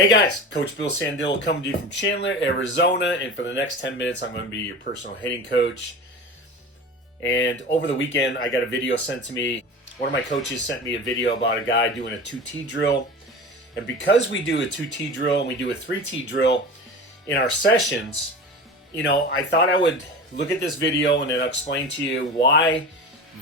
Hey guys, Coach Bill Sandillo coming to you from Chandler, Arizona, and for the next 10 minutes I'm going to be your personal hitting coach. And over the weekend I got a video sent to me. One of my coaches sent me a video about a guy doing a 2T drill. And because we do a 2T drill and we do a 3T drill in our sessions, I thought I would look at this video and then I'll explain to you why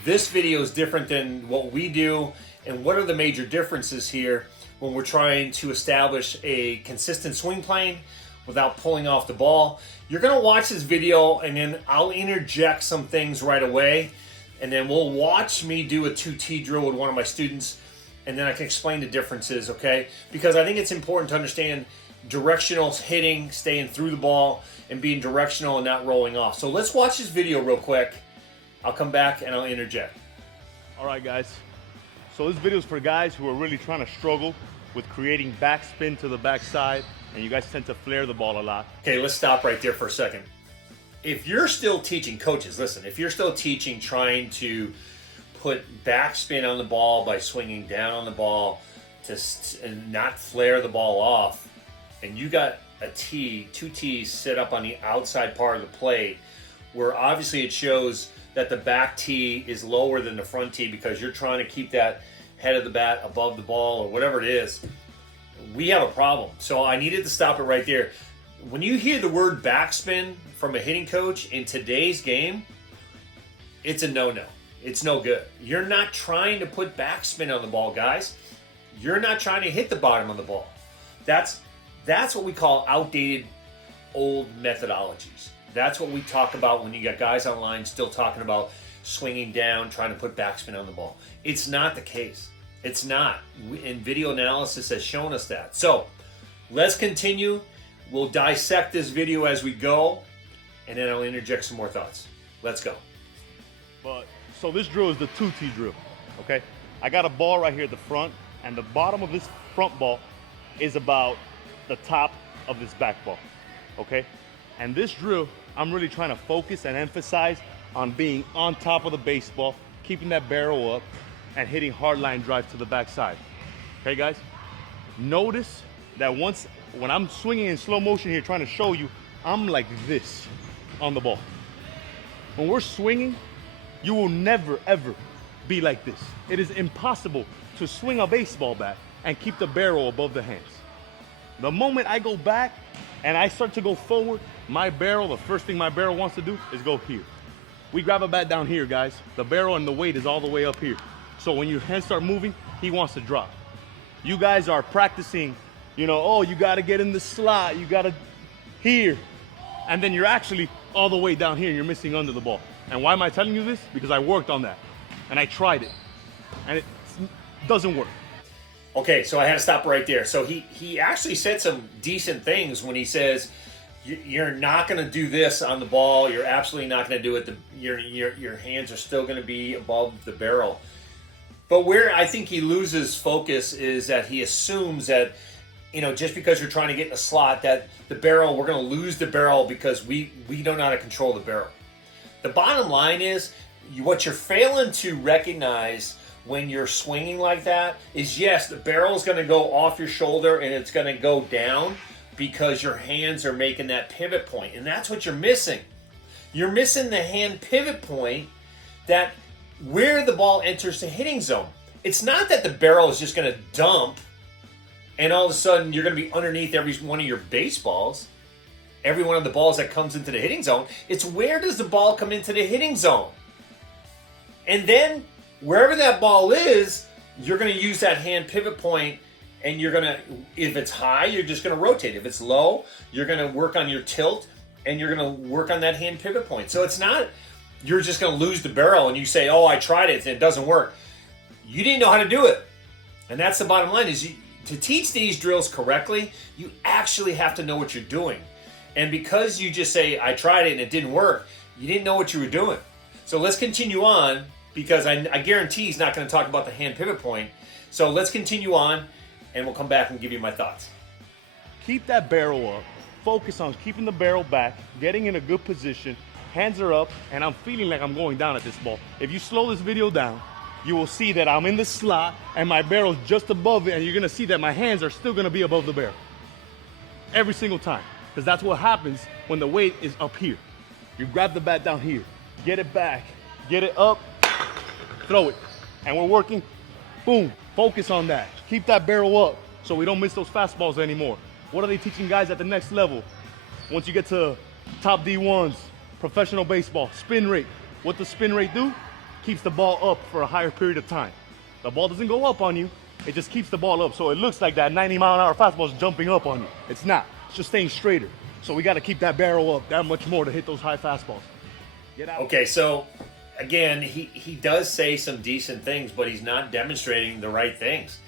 this video is different than what we do and what are the major differences here when we're trying to establish a consistent swing plane without pulling off the ball. You're gonna watch this video and then I'll interject some things right away, and then we'll watch me do a 2T drill with one of my students, and then I can explain the differences, okay? Because I think it's important to understand directional hitting, staying through the ball, and being directional and not rolling off. So let's watch this video real quick. I'll come back and I'll interject. All right, guys. So this video is for guys who are really trying to struggle with creating backspin to the backside, and you guys tend to flare the ball a lot. Okay, let's stop right there for a second. If you're still teaching, coaches, listen, if you're still teaching trying to put backspin on the ball by swinging down on the ball and not flare the ball off, and you got a tee, two tees set up on the outside part of the plate, where obviously it shows that the back tee is lower than the front tee because you're trying to keep that head of the bat above the ball or whatever it is, we have a problem. So I needed to stop it right there. When you hear the word backspin from a hitting coach in today's game, it's a no-no. It's no good. You're not trying to put backspin on the ball, guys. You're not trying to hit the bottom of the ball. That's what we call outdated, old methodologies. That's what we talk about when you got guys online still talking about swinging down, trying to put backspin on the ball. It's not the case. It's not. And video analysis has shown us that. So let's continue. We'll dissect this video as we go, and then I'll interject some more thoughts. Let's go. So this drill is the 2T drill, okay? I got a ball right here at the front, and the bottom of this front ball is about the top of this back ball, okay? And this drill, I'm really trying to focus and emphasize on being on top of the baseball, keeping that barrel up, and hitting hard line drive to the backside. Okay, guys? Notice that when I'm swinging in slow motion here, trying to show you, I'm like this on the ball. When we're swinging, you will never, ever be like this. It is impossible to swing a baseball bat and keep the barrel above the hands. The moment I go back and I start to go forward, my barrel, the first thing my barrel wants to do is go here. We grab a bat down here, guys. The barrel and the weight is all the way up here. So when your hands start moving, he wants to drop. You guys are practicing, oh, you gotta get in the slot, you gotta here. And then you're actually all the way down here and you're missing under the ball. And why am I telling you this? Because I worked on that and I tried it and it doesn't work. Okay, so I had to stop right there. So he actually said some decent things when he says, you're not going to do this on the ball. You're absolutely not going to do it. Your hands are still going to be above the barrel. But where I think he loses focus is that he assumes that, just because you're trying to get in a slot, that the barrel, we're going to lose the barrel because we don't know how to control the barrel. The bottom line is, what you're failing to recognize when you're swinging like that is, yes, the barrel is going to go off your shoulder and it's going to go down because your hands are making that pivot point. And that's what you're missing. You're missing the hand pivot point, that where the ball enters the hitting zone. It's not that the barrel is just going to dump and all of a sudden you're going to be underneath every one of your baseballs, every one of the balls that comes into the hitting zone. It's where does the ball come into the hitting zone? And then wherever that ball is, you're going to use that hand pivot point, and you're going to, if it's high, you're just going to rotate. If it's low, you're going to work on your tilt, and you're going to work on that hand pivot point. So it's not, you're just going to lose the barrel, and you say, oh, I tried it, and it doesn't work. You didn't know how to do it. And that's the bottom line, is to teach these drills correctly, you actually have to know what you're doing. And because you just say, I tried it, and it didn't work, you didn't know what you were doing. So let's continue on, because I guarantee he's not going to talk about the hand pivot point. So let's continue on, and we'll come back and give you my thoughts. Keep that barrel up. Focus on keeping the barrel back, getting in a good position. Hands are up, and I'm feeling like I'm going down at this ball. If you slow this video down, you will see that I'm in the slot, and my barrel's just above it, and you're going to see that my hands are still going to be above the barrel. every single time, because that's what happens when the weight is up here. You grab the bat down here, get it back, get it up, throw it. And we're working, boom, focus on that. Keep that barrel up so we don't miss those fastballs anymore. What are they teaching guys at the next level? Once you get to top D1s, professional baseball, spin rate. What does spin rate do? Keeps the ball up for a higher period of time. The ball doesn't go up on you, it just keeps the ball up. So it looks like that 90-mile-an-hour fastball is jumping up on you. It's not, it's just staying straighter. So we gotta keep that barrel up that much more to hit those high fastballs. Get out. Okay, so again, he does say some decent things, but he's not demonstrating the right things.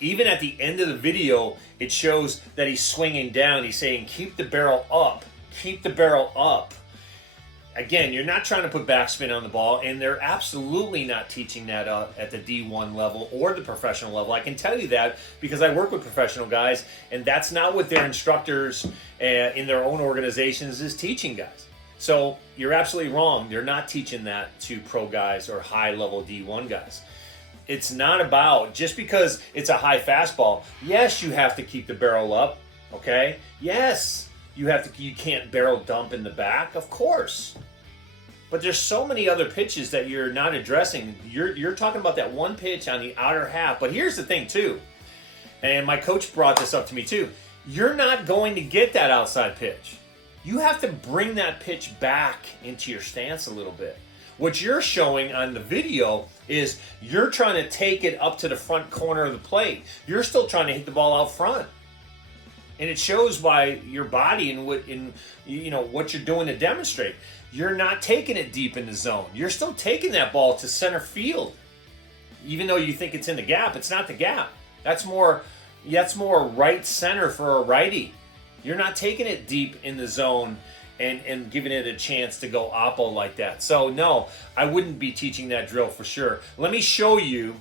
Even at the end of the video, it shows that he's swinging down. He's saying, keep the barrel up. Keep the barrel up. Again, you're not trying to put backspin on the ball, and they're absolutely not teaching that at the D1 level or the professional level. I can tell you that because I work with professional guys, and that's not what their instructors in their own organizations is teaching guys. So you're absolutely wrong. They're not teaching that to pro guys or high-level D1 guys. It's not about, just because it's a high fastball, yes, you have to keep the barrel up, okay? Yes, you can't barrel dump in the back, of course. But there's so many other pitches that you're not addressing. You're talking about that one pitch on the outer half. But here's the thing, too, and my coach brought this up to me, too. You're not going to get that outside pitch. You have to bring that pitch back into your stance a little bit. What you're showing on the video is you're trying to take it up to the front corner of the plate. You're still trying to hit the ball out front. And it shows by your body and what you're doing to demonstrate. You're not taking it deep in the zone. You're still taking that ball to center field. Even though you think it's in the gap, it's not the gap. That's more right center for a righty. You're not taking it deep in the zone and giving it a chance to go oppo like that. So no, I wouldn't be teaching that drill for sure. Let me show you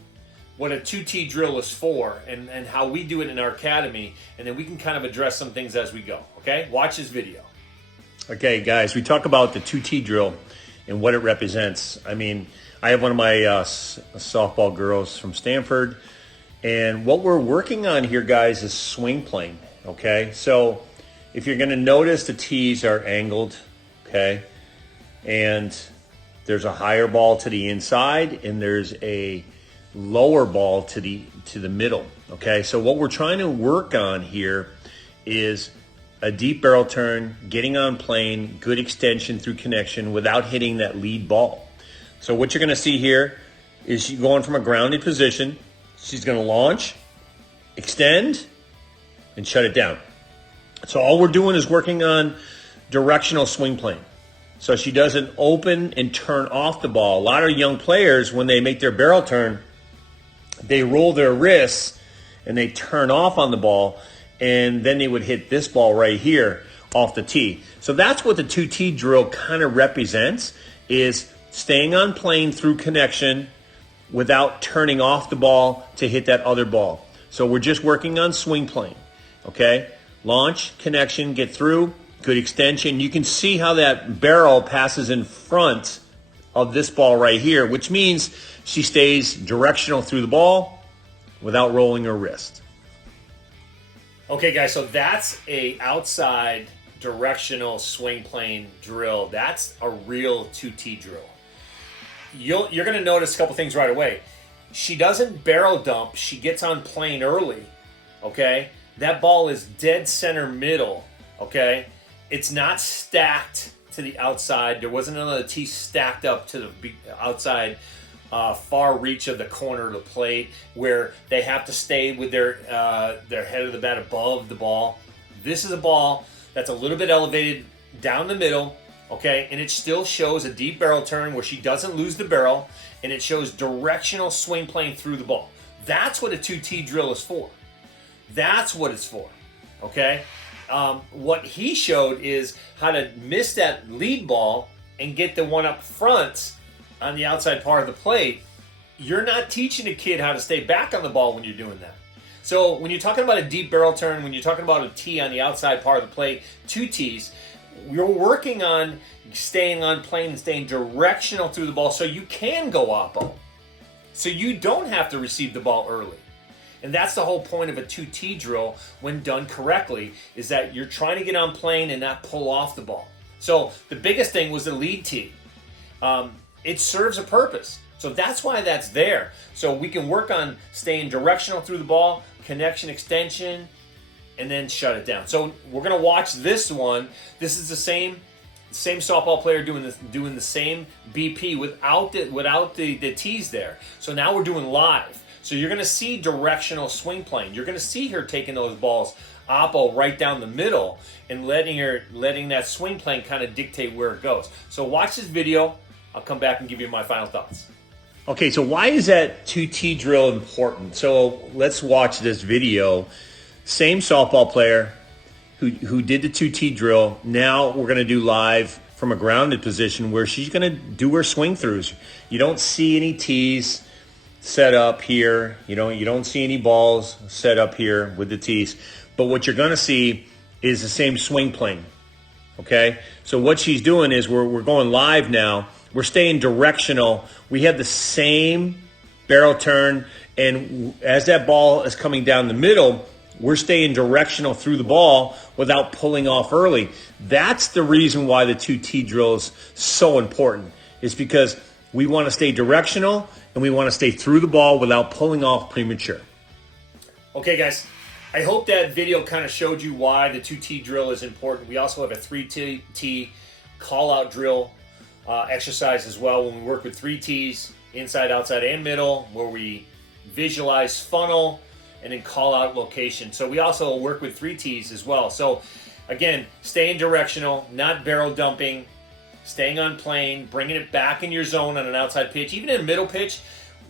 what a 2T drill is for and how we do it in our academy, and then we can kind of address some things as we go, okay? Watch this video. Okay, guys, we talk about the 2T drill and what it represents. I mean, I have one of my softball girls from Stanford, and what we're working on here, guys, is swing plane, okay? So if you're going to notice, the T's are angled, okay? And there's a higher ball to the inside, and there's a lower ball to the middle, okay? So what we're trying to work on here is a deep barrel turn, getting on plane, good extension through connection without hitting that lead ball. So what you're going to see here is she going from a grounded position. She's going to launch, extend, and shut it down. So all we're doing is working on directional swing plane. So she doesn't open and turn off the ball. A lot of young players, when they make their barrel turn, they roll their wrists and they turn off on the ball, and then they would hit this ball right here off the tee. So that's what the 2T drill kind of represents, is staying on plane through connection without turning off the ball to hit that other ball. So we're just working on swing plane, okay? Launch, connection, get through, good extension. You can see how that barrel passes in front of this ball right here, which means she stays directional through the ball without rolling her wrist. Okay, guys, so that's a outside directional swing plane drill. That's a real 2T drill. You're going to notice a couple things right away. She doesn't barrel dump. She gets on plane early, okay? That ball is dead center middle, okay? It's not stacked to the outside. There wasn't another tee stacked up to the outside far reach of the corner of the plate where they have to stay with their head of the bat above the ball. This is a ball that's a little bit elevated down the middle, okay? And it still shows a deep barrel turn where she doesn't lose the barrel, and it shows directional swing plane through the ball. That's what a 2T drill is for. That's what it's for, okay? What he showed is how to miss that lead ball and get the one up front on the outside part of the plate. You're not teaching a kid how to stay back on the ball when you're doing that. So when you're talking about a deep barrel turn, when you're talking about a tee on the outside part of the plate, 2 tees, you're working on staying on plane and staying directional through the ball so you can go oppo. So you don't have to receive the ball early. And that's the whole point of a 2T drill when done correctly, is that you're trying to get on plane and not pull off the ball. So the biggest thing was the lead tee. It serves a purpose. So that's why that's there. So we can work on staying directional through the ball, connection, extension, and then shut it down. So we're gonna watch this one. This is the same softball player doing the same BP without the tees there. So now we're doing live. So you're gonna see directional swing plane. You're gonna see her taking those balls oppo right down the middle and letting that swing plane kind of dictate where it goes. So watch this video. I'll come back and give you my final thoughts. Okay, so why is that 2T drill important? So let's watch this video. Same softball player who did the 2T drill. Now we're going to do live from a grounded position where she's going to do her swing throughs. You don't see any tees set up here. You don't see any balls set up here with the tees. But what you're going to see is the same swing plane. Okay? So what she's doing is we're going live now. We're staying directional. We have the same barrel turn, and as that ball is coming down the middle, we're staying directional through the ball without pulling off early. That's the reason why the 2T drill is so important, is because we want to stay directional and we want to stay through the ball without pulling off premature. Okay, guys, I hope that video kind of showed you why the 2T drill is important. We also have a 3T call-out drill exercise as well when we work with 3 T's, inside, outside, and middle, where we visualize funnel and then call out location. So we also work with 3 T's as well. So again, staying directional, not barrel dumping, staying on plane, bringing it back in your zone on an outside pitch. Even in a middle pitch,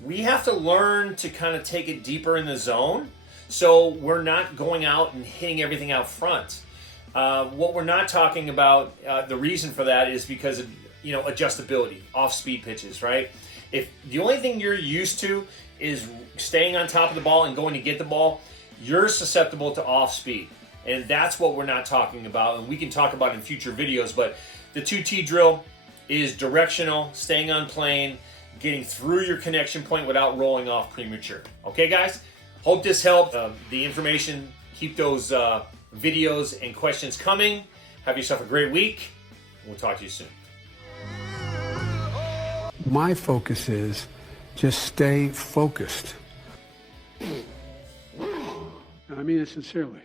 we have to learn to kind of take it deeper in the zone so we're not going out and hitting everything out front. What we're not talking about, the reason for that is because of adjustability, off-speed pitches, right? If the only thing you're used to is staying on top of the ball and going to get the ball, you're susceptible to off-speed. And that's what we're not talking about, and we can talk about in future videos, but the 2T drill is directional, staying on plane, getting through your connection point without rolling off premature. Okay, guys? Hope this helped. The information, keep those videos and questions coming. Have yourself a great week. We'll talk to you soon. My focus is just stay focused. I mean it sincerely.